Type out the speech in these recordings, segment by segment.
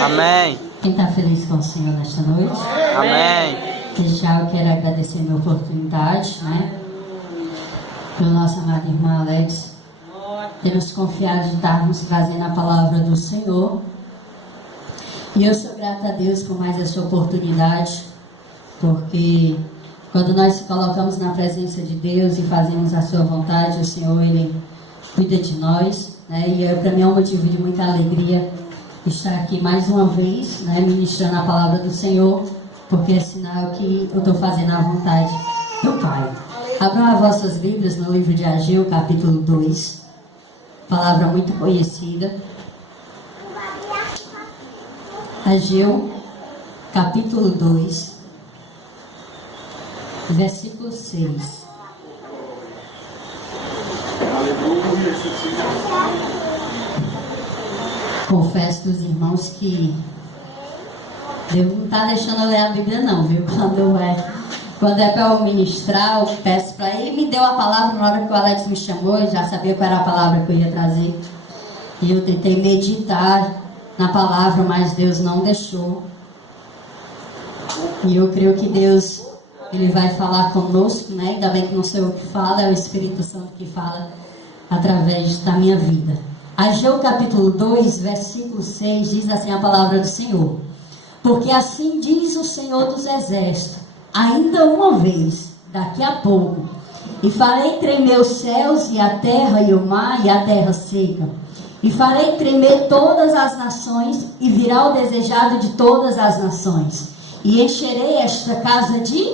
Amém. Quem está feliz com o Senhor nesta noite? Amém. Desde já eu quero agradecer a minha oportunidade, pelo nosso amado irmão Alex ter nos confiado de estarmos trazendo a palavra do Senhor. E eu sou grata a Deus por mais essa oportunidade, porque quando nós nos colocamos na presença de Deus e fazemos a sua vontade, o Senhor, Ele cuida de nós, E para mim é um motivo de muita alegria estar aqui mais uma vez, ministrando a palavra do Senhor, porque é sinal que eu estou fazendo a vontade do Pai. Abram as vossas Bíblias no livro de Ageu, capítulo 2, palavra muito conhecida. Ageu, capítulo 2, versículo 6. Confesso para os irmãos que Deus não está deixando eu ler a Bíblia não, viu? Quando é para eu ministrar, eu peço para ele. Me deu a palavra na hora que o Alex me chamou, eu já sabia qual era a palavra que eu ia trazer. E eu tentei meditar na palavra, mas Deus não deixou. E eu creio que Deus, Ele vai falar conosco, Ainda bem que não sou eu que falo, é o Espírito Santo que fala através da minha vida. Ageu capítulo 2, versículo 6, diz assim a palavra do Senhor: porque assim diz o Senhor dos Exércitos, ainda uma vez, daqui a pouco, e farei tremer os céus e a terra e o mar e a terra seca, e farei tremer todas as nações, e virá o desejado de todas as nações, e encherei esta casa de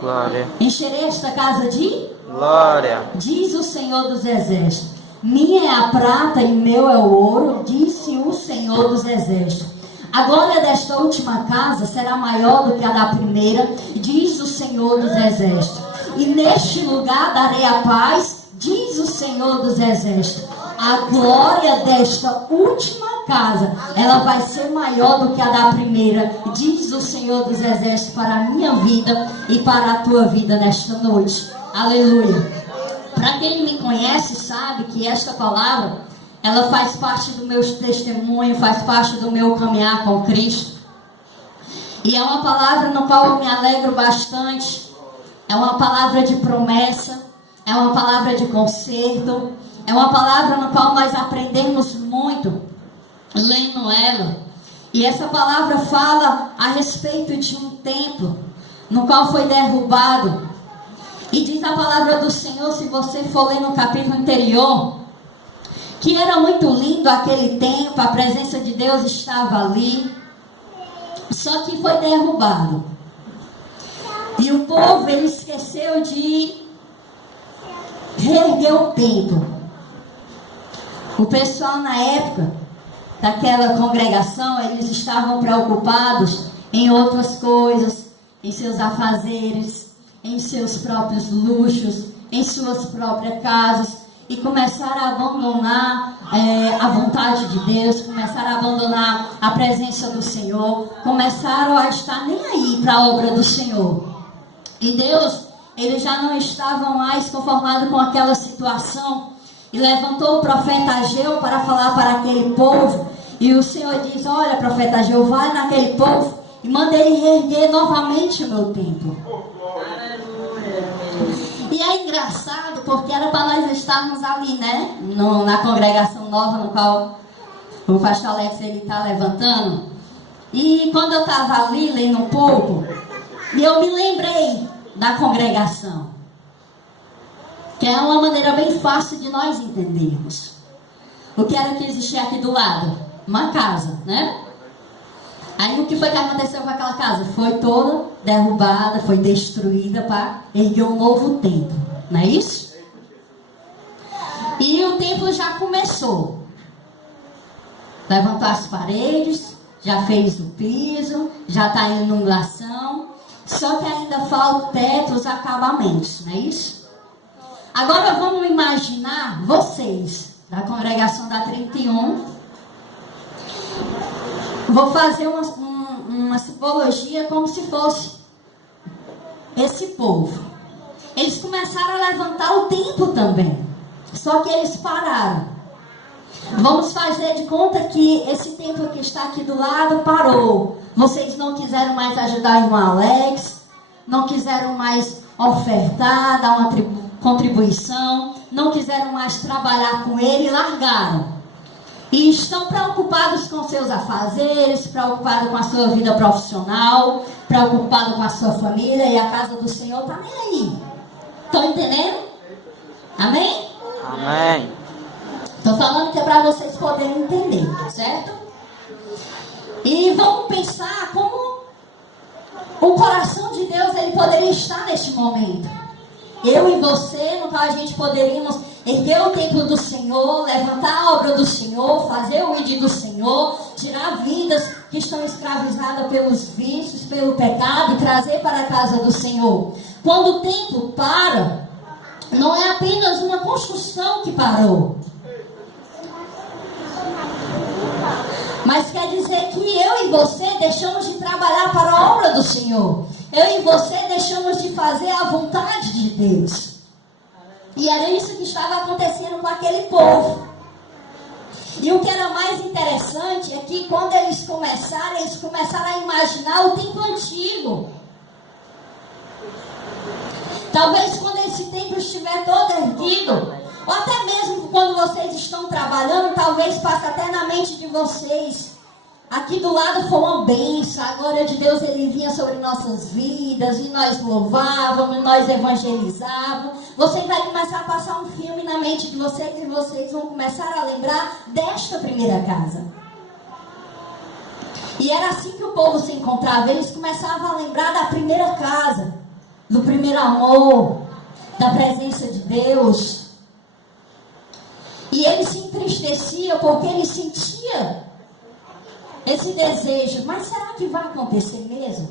glória. Encherei esta casa de Glória. Diz o Senhor dos Exércitos: minha é a prata e meu é o ouro, disse o Senhor dos Exércitos. A glória desta última casa será maior do que a da primeira, diz o Senhor dos Exércitos. E neste lugar darei a paz, diz o Senhor dos Exércitos. A glória desta última casa, ela vai ser maior do que a da primeira, diz o Senhor dos Exércitos, para a minha vida e para a tua vida nesta noite. Aleluia. Para quem me conhece sabe que esta palavra, ela faz parte do meu testemunho, faz parte do meu caminhar com Cristo. E é uma palavra no qual eu me alegro bastante. É uma palavra de promessa, é uma palavra de conserto, é uma palavra no qual nós aprendemos muito lendo ela. E essa palavra fala a respeito de um templo no qual foi derrubado. E diz a palavra do Senhor, se você for ler no capítulo anterior, que era muito lindo aquele templo, a presença de Deus estava ali, só que foi derrubado. E o povo, ele esqueceu de reerguer o templo. O pessoal na época daquela congregação, eles estavam preocupados em outras coisas, em seus afazeres, em seus próprios luxos, em suas próprias casas, e começaram a abandonar a vontade de Deus, começaram a abandonar a presença do Senhor, começaram a estar nem aí para a obra do Senhor. E Deus, Ele já não estava mais conformado com aquela situação, e levantou o profeta Ageu para falar para aquele povo, e o Senhor diz: olha, profeta Ageu, vai naquele povo e manda ele reerguer novamente o meu templo. E é engraçado porque era para nós estarmos ali, na congregação nova no qual o pastor Alex está levantando. E quando eu estava ali lendo um pouco, eu me lembrei da congregação, que é uma maneira bem fácil de nós entendermos. O que era que existia aqui do lado? Uma casa, Aí o que foi que aconteceu com aquela casa? Foi toda derrubada, foi destruída para erguer um novo templo, não é isso? E o templo já começou. Levantou as paredes, já fez o piso, já está em iluminação, só que ainda falta o teto, os acabamentos, não é isso? Agora vamos imaginar vocês, da congregação da 31, vou fazer uma simbologia como se fosse esse povo. Eles começaram a levantar o templo também. Só que eles pararam. Vamos fazer de conta que esse templo que está aqui do lado parou. Vocês não quiseram mais ajudar o irmão Alex, não quiseram mais ofertar, dar uma contribuição, não quiseram mais trabalhar com ele e largaram. E estão preocupados com seus afazeres, preocupados com a sua vida profissional, preocupados com a sua família, e a casa do Senhor está nem aí. Estão entendendo? Amém? Amém. Estou falando que é para vocês poderem entender, certo? E vamos pensar como o coração de Deus ele poderia estar neste momento. Eu e você, no qual a gente poderíamos erguer o templo do Senhor, levantar a obra do Senhor, fazer o ID do Senhor, tirar vidas que estão escravizadas pelos vícios, pelo pecado e trazer para a casa do Senhor. Quando o templo para, não é apenas uma construção que parou, mas quer dizer que eu e você deixamos de trabalhar para a obra do Senhor. Eu e você deixamos de fazer a vontade de Deus. E era isso que estava acontecendo com aquele povo. E o que era mais interessante é que quando eles começaram a imaginar o templo antigo. Talvez quando esse templo estiver todo erguido, ou até mesmo quando vocês estão trabalhando, talvez passe até na mente de vocês. Aqui do lado foi uma bênção, a glória de Deus ele vinha sobre nossas vidas, e nós louvávamos, nós evangelizávamos. Você vai começar a passar um filme na mente de vocês, e vocês vão começar a lembrar desta primeira casa. E era assim que o povo se encontrava, eles começavam a lembrar da primeira casa, do primeiro amor, da presença de Deus. E eles se entristeciam porque eles sentiam esse desejo, mas será que vai acontecer mesmo?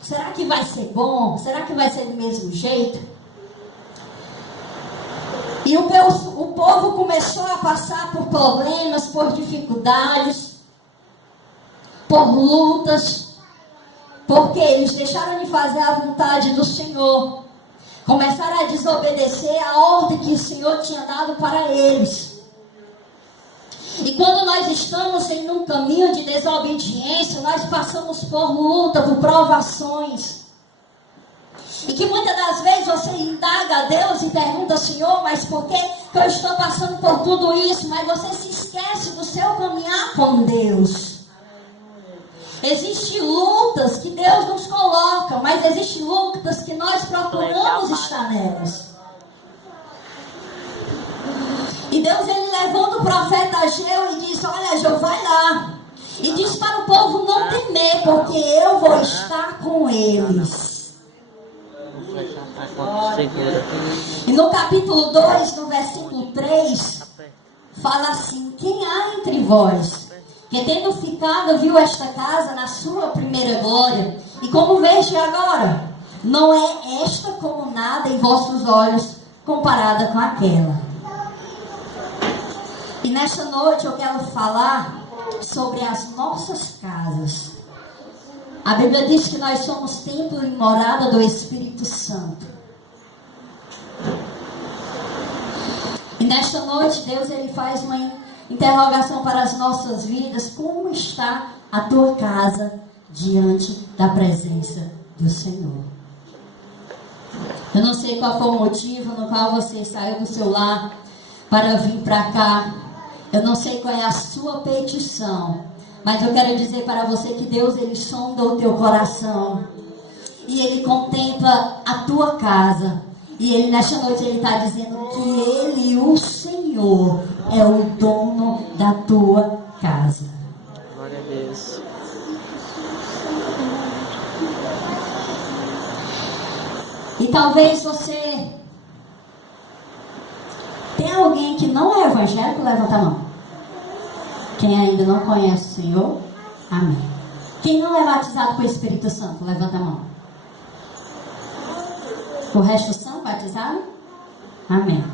Será que vai ser bom? Será que vai ser do mesmo jeito? E o povo começou a passar por problemas, por dificuldades, por lutas, porque eles deixaram de fazer a vontade do Senhor, começaram a desobedecer a ordem que o Senhor tinha dado para eles. E quando nós estamos em um caminho de desobediência, nós passamos por luta, por provações. E que muitas das vezes você indaga a Deus e pergunta, Senhor, mas por que eu estou passando por tudo isso? Mas você se esquece do seu caminhar com Deus. Existem lutas que Deus nos coloca, mas existem lutas que nós procuramos estar nelas. E Deus ele levando o profeta Ageu e diz, olha Ageu, vai lá. E diz para o povo não temer, porque eu vou estar com eles. E no capítulo 2, no versículo 3, fala assim, quem há entre vós, que tendo ficado viu esta casa na sua primeira glória, e como vejo agora, não é esta como nada em vossos olhos, comparada com aquela. E nesta noite eu quero falar sobre as nossas casas. A Bíblia diz que nós somos templo e morada do Espírito Santo. E nesta noite Deus ele faz uma interrogação para as nossas vidas. Como está a tua casa diante da presença do Senhor? Eu não sei qual foi o motivo no qual você saiu do seu lar para vir para cá. Eu não sei qual é a sua petição, mas eu quero dizer para você que Deus ele sonda o teu coração e ele contempla a tua casa. E ele nesta noite ele está dizendo que ele, o Senhor, é o dono da tua casa. Glória a Deus. E talvez você tem alguém que não é evangélico, levanta a mão. Quem ainda não conhece o Senhor, amém. Quem não é batizado com o Espírito Santo, levanta a mão. O resto são batizados? Amém.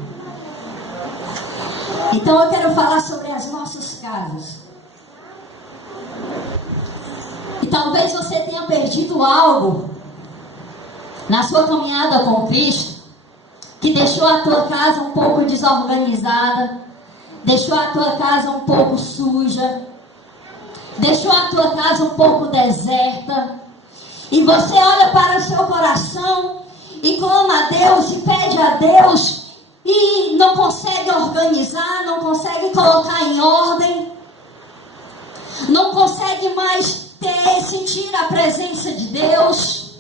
Então eu quero falar sobre as nossas casas. E talvez você tenha perdido algo na sua caminhada com Cristo, que deixou a tua casa um pouco desorganizada, deixou a tua casa um pouco suja, deixou a tua casa um pouco deserta, e você olha para o seu coração e clama a Deus e pede a Deus, e não consegue organizar, não consegue colocar em ordem, não consegue mais sentir a presença de Deus.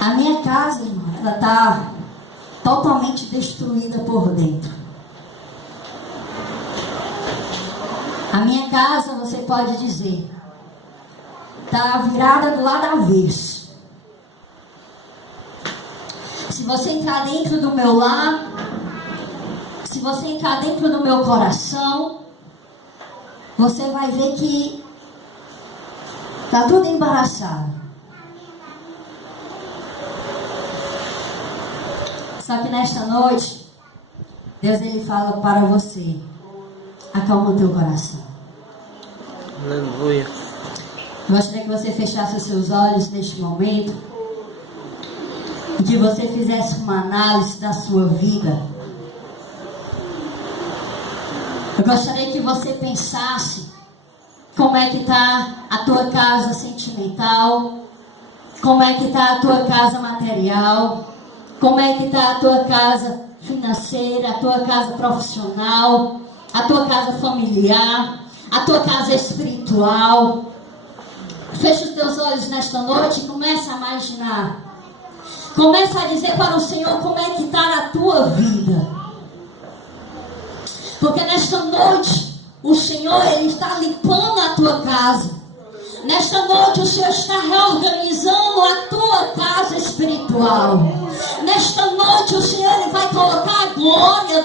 A minha casa, irmão, ela está totalmente destruída por dentro. A minha casa, você pode dizer, está virada do lado avesso. Se você entrar dentro do meu lar, se você entrar dentro do meu coração, você vai ver que está tudo embaraçado. Só que nesta noite, Deus ele fala para você: acalma o teu coração. Aleluia. Eu gostaria que você fechasse os seus olhos neste momento, e que você fizesse uma análise da sua vida. Eu gostaria que você pensasse como é que está a tua casa sentimental, como é que está a tua casa material, como é que está a tua casa financeira, a tua casa profissional, a tua casa familiar, a tua casa espiritual. Fecha os teus olhos nesta noite e começa a imaginar. Começa a dizer para o Senhor como é que está a tua vida. Porque nesta noite, o Senhor ele está limpando a tua casa. Nesta noite, o Senhor está reorganizando a tua casa espiritual. Nesta noite, o Senhor ele vai colocar a glória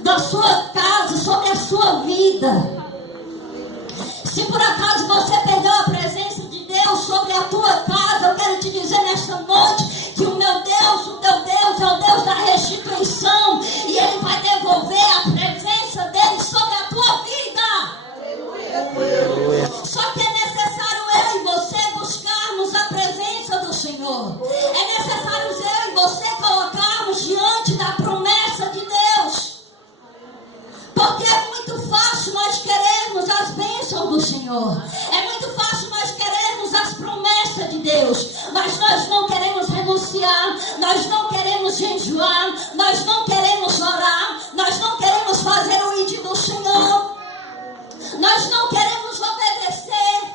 da sua casa sobre a sua vida. Se por acaso você perdeu a presença de Deus sobre a tua casa, eu quero te dizer nesta noite que o meu Deus, o teu Deus é o Deus da restituição, e Ele vai devolver a presença dEle sobre a tua vida. Só que é necessário eu e você buscarmos a presença do Senhor. É necessário eu e você colocarmos diante da promessa de Deus. Porque é muito fácil nós querermos as bênçãos do Senhor. É muito fácil nós querermos as promessas de Deus. Mas nós não queremos renunciar. Nós não queremos jejuar. Nós não queremos orar. Nós não queremos fazer o ID do Senhor. Nós não queremos obedecer.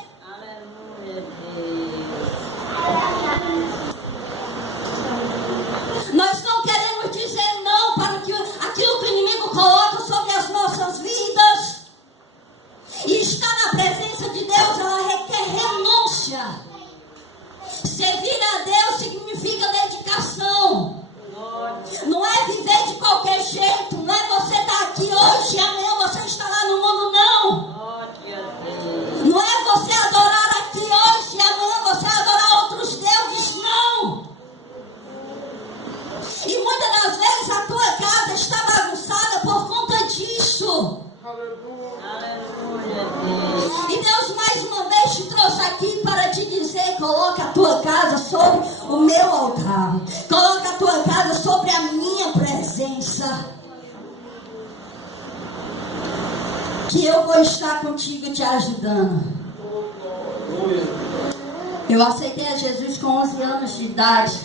Nós não queremos dizer não para aquilo que o inimigo coloca sobre as nossas vidas. E estar na presença de Deus, ela requer renúncia. Servir a Deus significa dedicação. Não é viver de qualquer jeito. Não é você estar aqui hoje e amanhã você está lá no mundo, não. Não é você adorar aqui hoje e amanhã você adorar outros deuses, não. E muitas das vezes a tua casa está bagunçada por conta disso. E Deus mais uma vez te trouxe aqui para te dizer: coloca a tua casa sobre o meu altar. Coloca a tua casa sobre a minha presença. Que eu vou estar contigo te ajudando. Eu aceitei a Jesus com 11 anos de idade.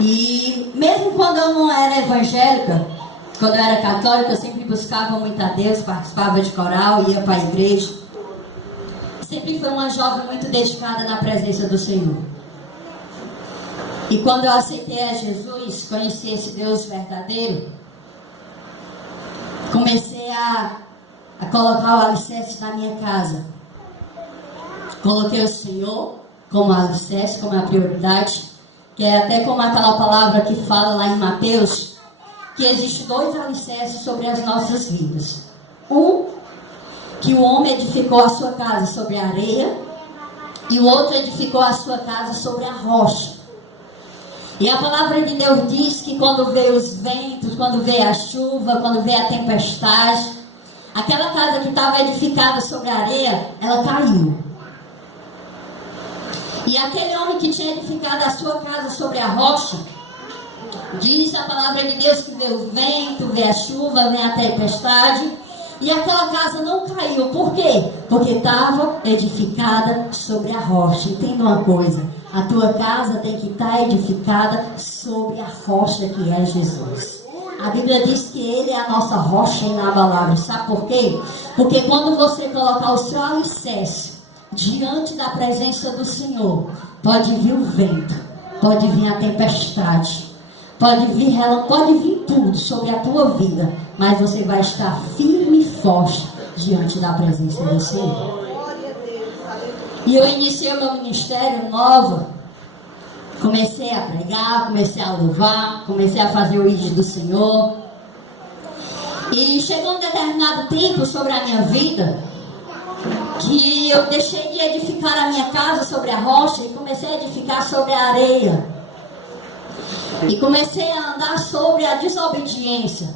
E mesmo quando eu não era evangélica, quando eu era católica, eu sempre buscava muito a Deus, participava de coral, ia para a igreja. Sempre fui uma jovem muito dedicada na presença do Senhor. E quando eu aceitei a Jesus, conheci esse Deus verdadeiro, comecei a colocar o alicerce na minha casa. Coloquei o Senhor como alicerce, como a prioridade, que é até como aquela palavra que fala lá em Mateus, que existe 2 alicerces sobre as nossas vidas. Um, que o homem edificou a sua casa sobre a areia, e o outro edificou a sua casa sobre a rocha. E a palavra de Deus diz que quando veio os ventos, quando veio a chuva, quando veio a tempestade, aquela casa que estava edificada sobre a areia, ela caiu. E aquele homem que tinha edificado a sua casa sobre a rocha, diz a palavra de Deus que veio o vento, veio a chuva, veio a tempestade, e aquela casa não caiu. Por quê? Porque estava edificada sobre a rocha. Entenda uma coisa: a tua casa tem que estar edificada sobre a rocha que é Jesus. A Bíblia diz que Ele é a nossa rocha inabalável. Sabe por quê? Porque quando você colocar o seu alicerce diante da presença do Senhor, pode vir o vento, pode vir a tempestade, pode vir tudo sobre a tua vida, mas você vai estar firme e forte diante da presença do Senhor. E eu iniciei o meu ministério novo. Comecei a pregar, comecei a louvar, comecei a fazer o ID do Senhor. E chegou um determinado tempo sobre a minha vida que eu deixei de edificar a minha casa sobre a rocha e comecei a edificar sobre a areia. E comecei a andar sobre a desobediência.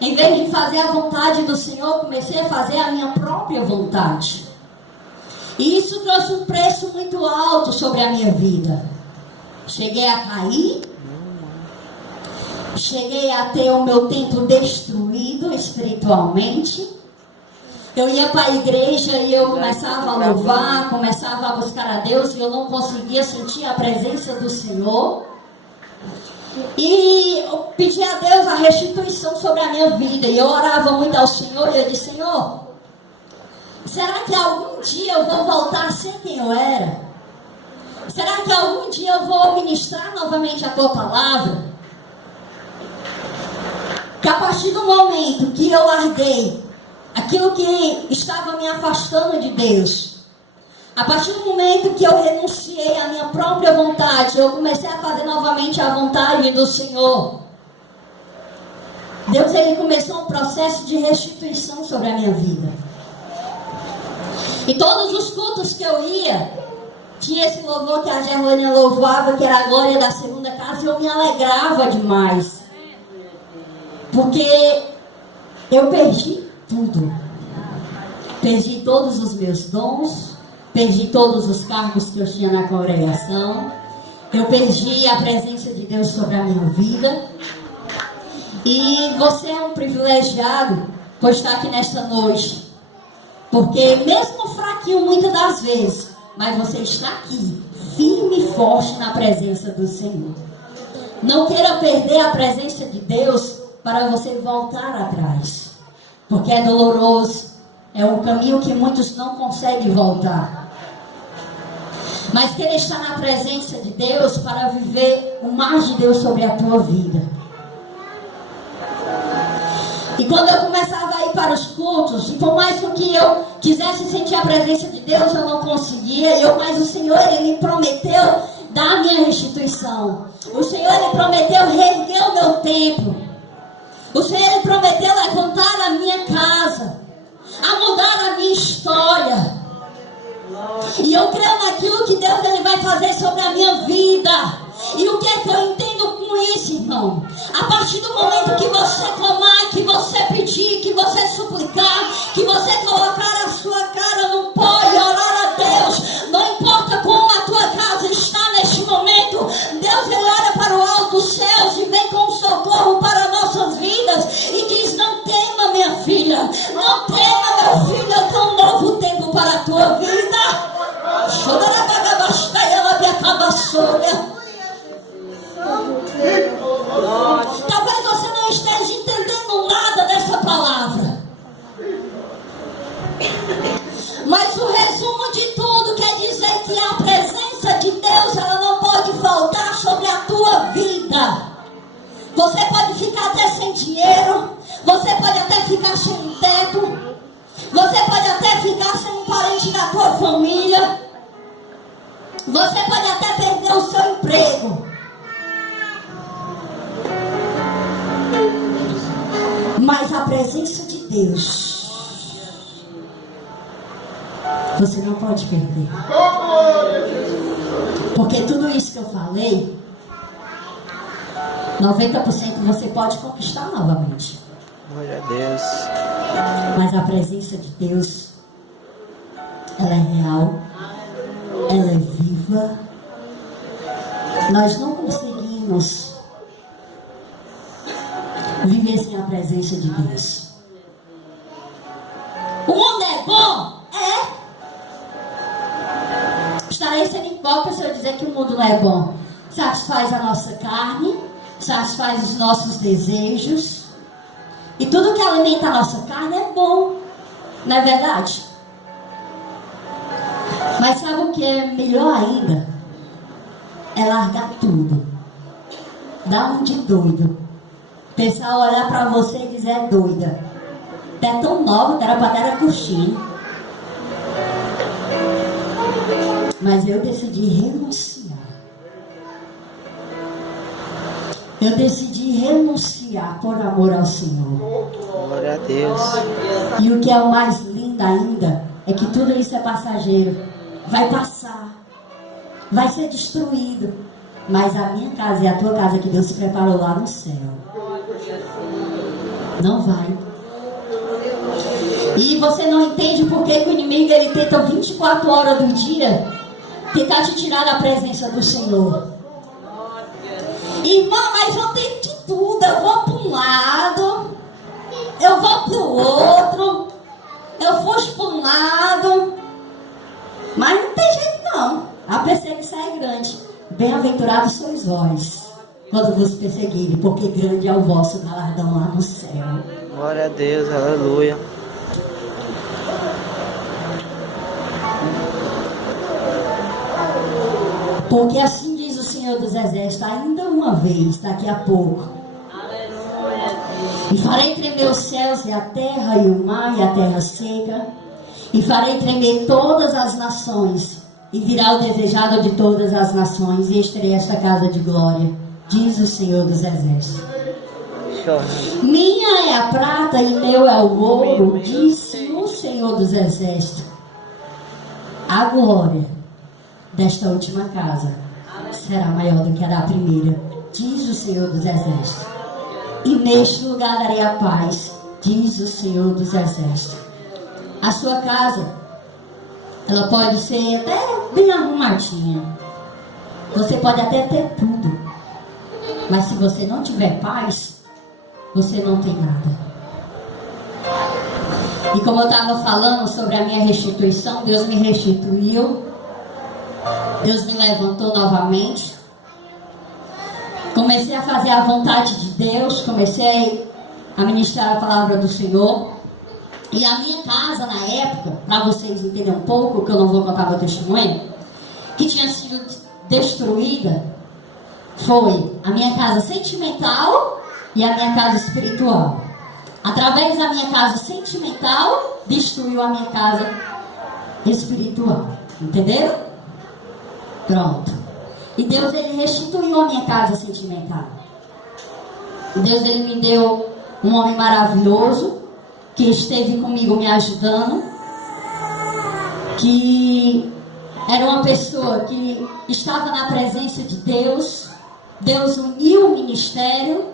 Em vez de fazer a vontade do Senhor, comecei a fazer a minha própria vontade. E isso trouxe um preço muito alto sobre a minha vida. Cheguei a cair. Cheguei a ter o meu templo destruído espiritualmente. Eu ia para a igreja e eu começava a louvar, começava a buscar a Deus e eu não conseguia sentir a presença do Senhor. E eu pedi a Deus a restituição sobre a minha vida. E eu orava muito ao Senhor e eu disse: Senhor, será que algum dia eu vou voltar a ser quem eu era? Será que algum dia eu vou ministrar novamente a tua palavra? Que a partir do momento que eu larguei aquilo que estava me afastando de Deus, a partir do momento que eu renunciei à minha própria vontade, eu comecei a fazer novamente a vontade do Senhor. Deus, Ele começou um processo de restituição sobre a minha vida. E todos os cultos que eu ia, tinha esse louvor que a Gerlânia louvava, que era a glória da segunda casa, e eu me alegrava demais. Porque eu perdi tudo. Perdi todos os meus dons, perdi todos os cargos que eu tinha na congregação, eu perdi a presença de Deus sobre a minha vida. E você é um privilegiado por estar aqui nesta noite, porque mesmo fraquinho muitas das vezes, mas você está aqui, firme e forte na presença do Senhor. Não queira perder a presença de Deus para você voltar atrás, porque é doloroso, é um caminho que muitos não conseguem voltar. Mas queira estar na presença de Deus para viver o mais de Deus sobre a tua vida. E quando eu começava a ir para os cultos, e por mais que eu quisesse sentir a presença de Deus, eu não conseguia. Mas o Senhor, Ele me prometeu dar a minha restituição. O Senhor, Ele prometeu reerguer o meu templo. O Senhor, Ele prometeu levantar a minha casa, a mudar a minha história. E eu creio naquilo que Deus, Ele vai fazer sobre a minha vida. E o que é que eu entendo com isso, irmão? A partir do momento que você clamar, que você pedir, que você suplicar, que você colocar a sua cara no pó e orar a Deus, não importa como a tua casa está neste momento, Deus, Ele olha para o alto dos céus e vem com socorro para nossas vidas e diz: não tema, minha filha, não tema, meu filho, eu tenho um novo tempo para a tua vida. Talvez você não esteja entendendo nada dessa palavra, mas o resumo de tudo quer dizer que a presença de Deus, ela não pode faltar sobre a tua vida. Você pode ficar até sem dinheiro, você pode até ficar sem um teto, você pode até ficar sem um parente da tua família, você pode até perder o seu emprego, mas a presença de Deus você não pode perder. Porque tudo isso que eu falei, 90% você pode conquistar novamente. Glória a Deus. Mas a presença de Deus, ela é real, ela é viva. Nós não conseguimos viver sem a presença de Deus. O mundo é bom? É. Estarei sendo hipócrita se eu dizer que o mundo não é bom. Satisfaz a nossa carne, satisfaz os nossos desejos. E tudo que alimenta a nossa carne é bom. Não é verdade? Mas sabe o que é melhor ainda? É largar tudo. Dá um de doido. O pessoal olhar pra você e dizer é doida. É tão nova que era pra dar a coxinha. Mas eu decidi renunciar. Eu decidi renunciar por amor ao Senhor. Glória a Deus. E o que é o mais lindo ainda é que tudo isso é passageiro. Vai passar. Vai ser destruído. Mas a minha casa e a tua casa que Deus preparou lá no céu não vai. E você não entende por que o inimigo ele tenta 24 horas do dia tentar te tirar da presença do Senhor. Irmão, mas eu tenho de tudo. Eu vou para um lado, eu vou para o outro, eu fujo para um lado, mas não tem jeito não. A perseguição é grande. Bem-aventurados sois vós quando vos perseguirem, porque grande é o vosso galardão lá no céu. Glória a Deus, aleluia. Porque assim diz o Senhor dos Exércitos, ainda uma vez, daqui a pouco. E farei tremer os céus e a terra e o mar e a terra seca. E farei tremer todas as nações. E virá o desejado de todas as nações. E estarei esta casa de glória, diz o Senhor dos Exércitos. Minha é a prata e meu é o ouro, disse o Senhor dos Exércitos. A glória desta última casa será maior do que a da primeira, diz o Senhor dos Exércitos. E neste lugar darei a paz, diz o Senhor dos Exércitos. A sua casa, ela pode ser até bem arrumadinha. Você pode até ter tudo. Mas se você não tiver paz, você não tem nada. E como eu estava falando sobre a minha restituição, Deus me restituiu. Deus me levantou novamente. Comecei a fazer a vontade de Deus. Comecei a ministrar a palavra do Senhor. E a minha casa na época, para vocês entenderem um pouco, que eu não vou contar meu testemunho, que tinha sido destruída, foi a minha casa sentimental e a minha casa espiritual. Através da minha casa sentimental, destruiu a minha casa espiritual. Entenderam? Pronto. E Deus, ele restituiu a minha casa sentimental. Deus, ele me deu um homem maravilhoso, que esteve comigo me ajudando, que era uma pessoa que estava na presença de Deus. Deus uniu o ministério.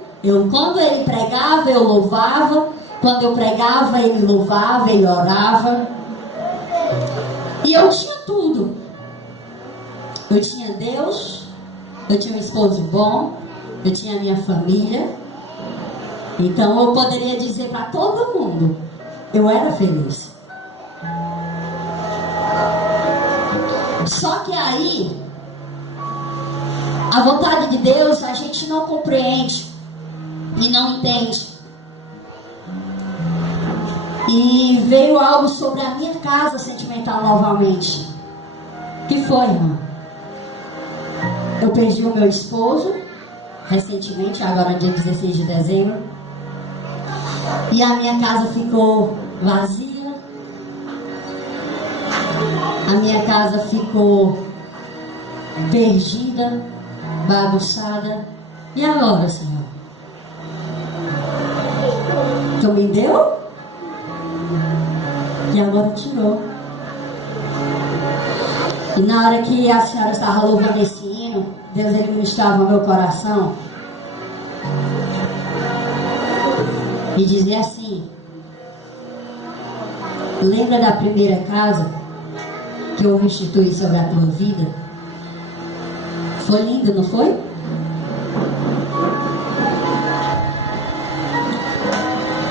Quando ele pregava, eu louvava. Quando eu pregava, ele louvava, ele orava. E eu tinha tudo. Eu tinha Deus, eu tinha um esposo bom, eu tinha a minha família. Então eu poderia dizer para todo mundo, eu era feliz. Só que aí, a vontade de Deus a gente não compreende e não entende. E veio algo sobre a minha casa sentimental novamente. O que foi, irmão? Eu perdi o meu esposo recentemente, agora dia 16 de dezembro. E a minha casa ficou vazia. A minha casa ficou perdida, bagunçada. E agora, Senhor? Tu me deu? E agora tirou. E na hora que a senhora estava louvando esse hino, Deus, ele ministrava no meu coração e dizia assim: lembra da primeira casa que eu restituí sobre a tua vida? Foi lindo, não foi?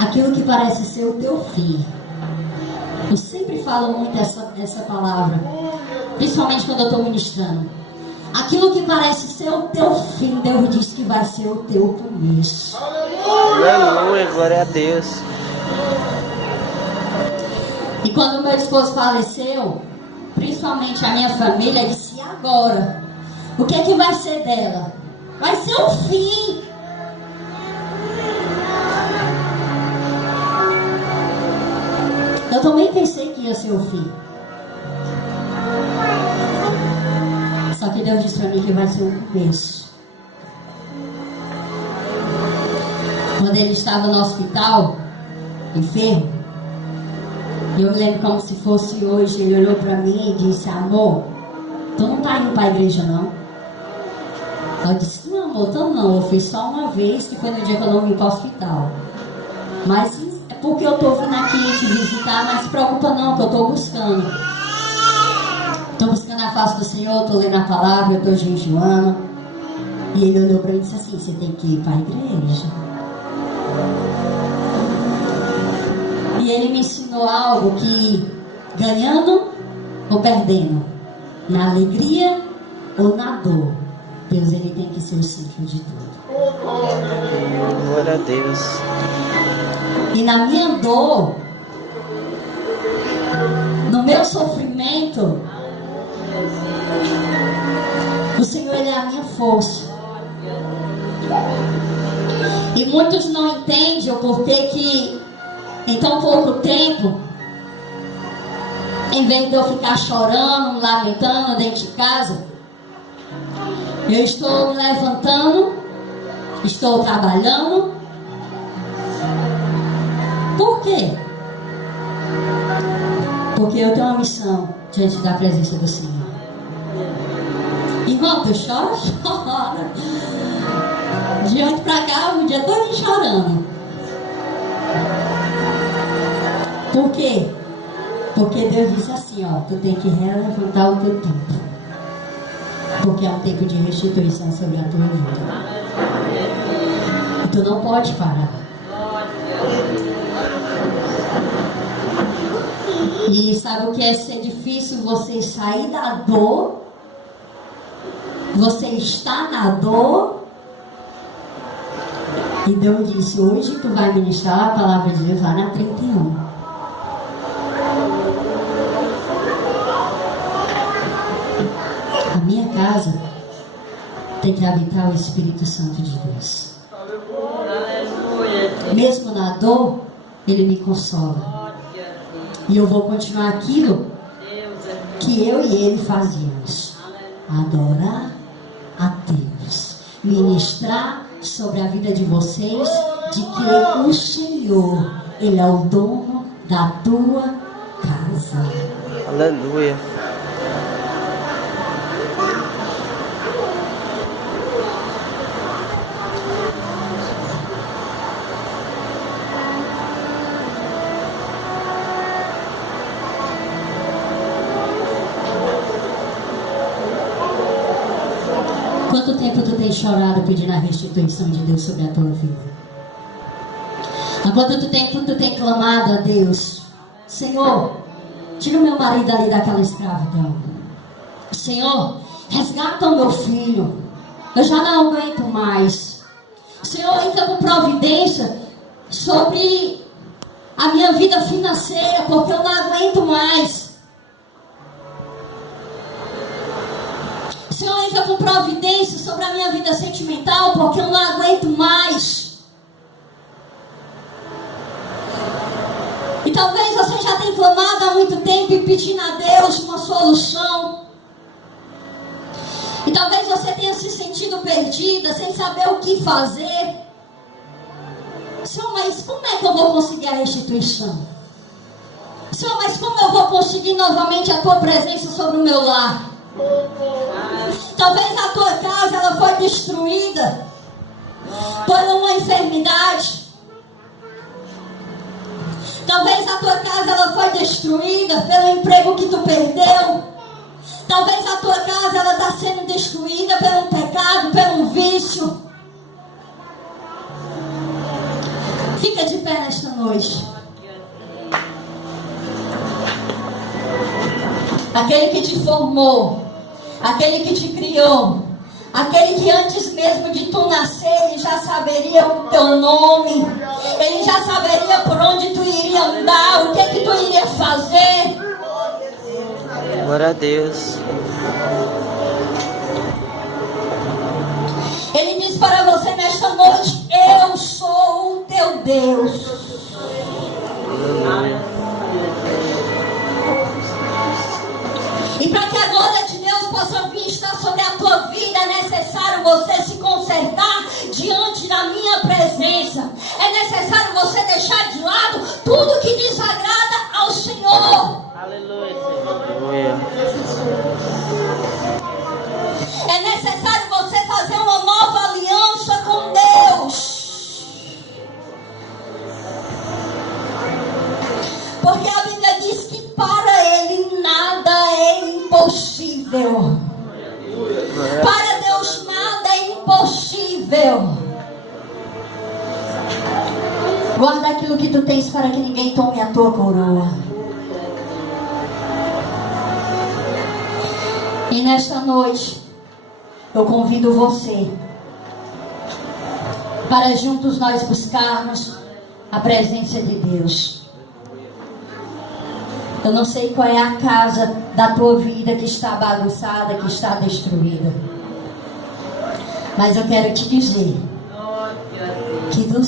Aquilo que parece ser o teu fim. Eu sempre falo muito essa palavra, principalmente quando eu estou ministrando. Aquilo que parece ser o teu fim, Deus diz que vai ser o teu começo. Aleluia, glória a Deus. E quando meu esposo faleceu, principalmente a minha família, disse: e agora? O que é que vai ser dela? Vai ser o fim. Eu também pensei que ia ser o fim. Só que Deus disse para mim que vai ser o começo. Quando ele estava no hospital, enfermo, eu me lembro como se fosse hoje, ele olhou para mim e disse: amor, tu não tá indo para a igreja não? Eu disse: não, amor, tô não. Eu fui só uma vez, que foi no dia que eu não vim para o hospital. Mas é porque eu tô vindo aqui te visitar, mas se preocupa não, que eu tô buscando. Tô buscando a face do Senhor, tô lendo a palavra, eu tô jejuando. E ele olhou para mim e disse assim: você tem que ir para a igreja. E ele me ensinou algo que, ganhando ou perdendo, na alegria ou na dor, Deus ele tem que ser o centro de tudo. Glória a Deus. E na minha dor, no meu sofrimento, o Senhor ele é a minha força. E muitos não entendem o porquê que em tão pouco tempo, em vez de eu ficar chorando, lamentando dentro de casa, eu estou me levantando, estou trabalhando. Por quê? Porque eu tenho uma missão diante da presença do Senhor. Irmão, tu chora? Chora. De ontem pra cá, um dia todo chorando. Por quê? Porque Deus disse assim, ó, tu tem que levantar o teu tempo. Porque é um tempo de restituição sobre a tua vida. E tu não pode parar. E sabe o que é ser difícil? Você sair da dor. Você está na dor. E Deus disse, hoje tu vai ministrar a palavra de Deus lá na 31. A minha casa tem que habitar o Espírito Santo de Deus. Mesmo na dor, Ele me consola. E eu vou continuar aquilo que eu e Ele fazíamos. Adorar a Deus. Ministrar sobre a vida de vocês de que o Senhor, Ele é o dono da tua casa. Aleluia. Quanto tempo tu tem chorado pedindo a restituição de Deus sobre a tua vida? Há quanto tempo tu tem clamado a Deus? Senhor, tira o meu marido ali daquela escravidão. Senhor, resgata o meu filho. Eu já não aguento mais. Senhor, entra com providência sobre a minha vida financeira, porque eu não aguento mais. Senhor, entra com providência sobre a minha vida sentimental, porque eu não aguento mais. E talvez você já tenha clamado há muito tempo e pedindo a Deus uma solução. E talvez você tenha se sentido perdida, sem saber o que fazer. Senhor, mas como é que eu vou conseguir a restituição? Senhor, mas como eu vou conseguir novamente a tua presença sobre o meu lar? Talvez a tua casa ela foi destruída por uma enfermidade. Talvez a tua casa ela foi destruída pelo emprego que tu perdeu. Talvez a tua casa ela está sendo destruída pelo pecado, pelo vício. Fica de pé nesta noite. Aquele que te formou, aquele que te criou, aquele que antes mesmo de tu nascer, ele já saberia o teu nome, ele já saberia por onde tu iria andar, o que tu iria fazer. Glória a Deus. Ele diz para você nesta noite: eu sou o teu Deus. Aleluia. E para que a glória de Deus possa vir estar sobre a tua vida, é necessário você se consertar diante da minha presença. É necessário você deixar de lado tudo que desagrada ao Senhor. Aleluia, Senhor. É necessário você fazer uma nova aliança com Deus. Porque a Bíblia diz que para Ele nada é impossível. Para Deus nada é impossível. Guarda aquilo que tu tens para que ninguém tome a tua coroa. E nesta noite eu convido você para juntos nós buscarmos a presença de Deus. Eu não sei qual é a casa da tua vida que está bagunçada, que está destruída. Mas eu quero te dizer que do